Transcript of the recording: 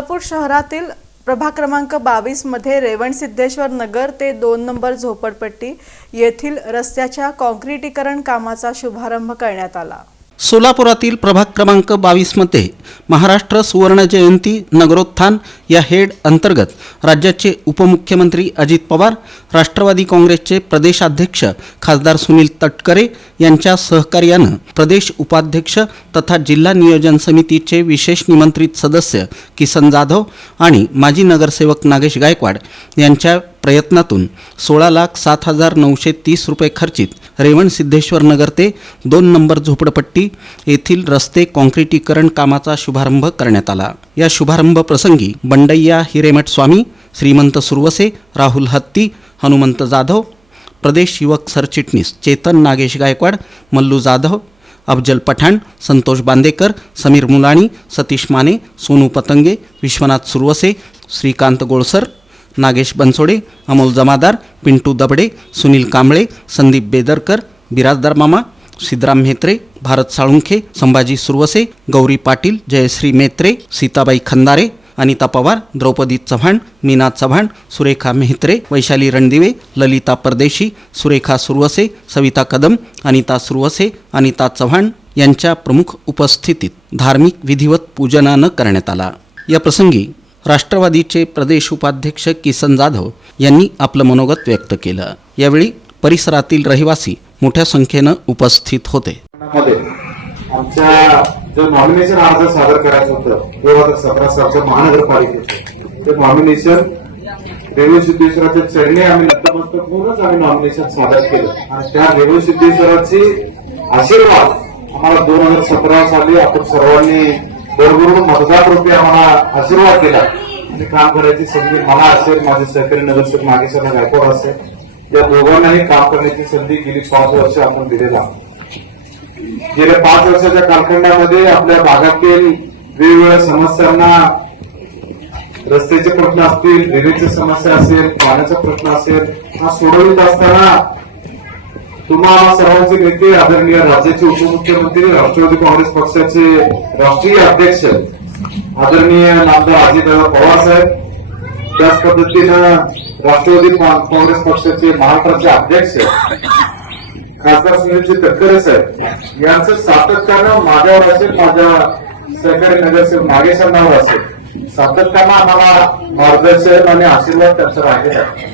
सोलापूर शहरातील प्रभाग क्रमांक बावीसमध्ये रेवण सिद्धेश्वर नगर ते दोन नंबर झोपडपट्टी येथील रस्त्याच्या कॉन्क्रिटीकरण कामाचा शुभारंभ करण्यात आला. सोलापुरातील प्रभाग क्रमांक बावीसमध्ये महाराष्ट्र सुवर्ण जयंती नगरोत्थान या हेड अंतर्गत राज्याचे उपमुख्यमंत्री अजित पवार राष्ट्रवादी काँग्रेसचे प्रदेशाध्यक्ष खासदार सुनील तटकरे यांच्या सहकार्यानं प्रदेश उपाध्यक्ष तथा जिल्हा नियोजन समितीचे विशेष निमंत्रित सदस्य किसन जाधव आणि माजी नगरसेवक नागेश गायकवाड यांच्या प्रयत्नातून सोळा लाख सात हजार नऊशे तीस रुपये खर्चित रेवण सिद्धेश्वर नगर ते दोन नंबर झोपडपट्टी येथील रस्ते काँक्रिटीकरण कामाचा शुभारंभ करण्यात आला. या शुभारंभ प्रसंगी बंडय्या हिरेमठ स्वामी श्रीमंत सुरवसे राहुल हत्ती हनुमंत जाधव प्रदेश युवक सरचिटणीस चेतन नागेश गायकवाड मल्लू जाधव अफजल पठाण संतोष बांदेकर समीर मुलाणी सतीश माने सोनू पतंगे विश्वनाथ सुरवसे श्रीकांत गोळसर नागेश बनसोडे अमोल जमादार पिंटू दबडे सुनील कांबळे संदीप बेदरकर बिराजदार मामा सिद्धराम म्हेत्रे भारत साळुंखे संभाजी सुरवसे गौरी पाटील जयश्री मेत्रे सीताबाई खंदारे अनिता पवार द्रौपदी चव्हाण मीना चव्हाण सुरेखा मेहत्रे वैशाली रणदिवे ललिता परदेशी सुरेखा सुरवसे सविता कदम अनिता सुरवसे अनिता चव्हाण यांच्या प्रमुख उपस्थितीत धार्मिक विधिवत पूजनानं करण्यात आला. या प्रसंगी राष्ट्रवादीचे प्रदेश उपाध्यक्ष किसन जाधव यांनी आपलं मनोगत व्यक्त केलं. यावेळी परिसरातील रहिवासी मोठ्या संख्येनं उपस्थित होते. आमच्या जो नॉमिनेशन अर्ज सादर करायचं होतं दोन हजार सतरा सालच्या महानगरपालिकेचं. ते नॉमिनेशन रेणू सिद्धेश्वराच्या चरणी आम्ही नतमस्तक होऊनच आम्ही नॉमिनेशन सादर केलं. आणि त्या रेणू सिद्धेश्वराची आशीर्वाद आम्हाला दोन हजार सतरा साली आपण सर्वांनी भरभरून मतदार रुपये आम्हाला आशीर्वाद केला. आणि काम करायची संधी मला असेल माझे सहकारी नगरसेवक नागेश्वर गायकवाड असेल या दोघांनाही काम करण्याची संधी गेली पाच वर्ष आपण दिलेला. गेल्या पाच वर्षाच्या कालखंडामध्ये आपल्या भागातील वेगवेगळ्या समस्यांना रस्त्याचे प्रश्न असतील रेल्वेची समस्या असेल पाण्याचा प्रश्न असेल हा सोडवित असताना तुम्हाला सर्वांचे नेते आदरणीय राज्याचे उपमुख्यमंत्री राष्ट्रवादी काँग्रेस पक्षाचे राष्ट्रीय अध्यक्ष आदरणीय नामदार अजितदादा पवार साहेब त्याच पद्धतीनं राष्ट्रवादी काँग्रेस पक्षाचे महाराष्ट्राचे अध्यक्ष खासदार सुनीलजी तटकरे साहेब यांचं सातत्यानं माझ्यावर असेल माझ्या सहकारी नगरसेवक नागेशांनावर असेल. सातत्यानं आम्हाला मार्गदर्शन आणि आशीर्वाद त्यांचा राहिलेला आहे.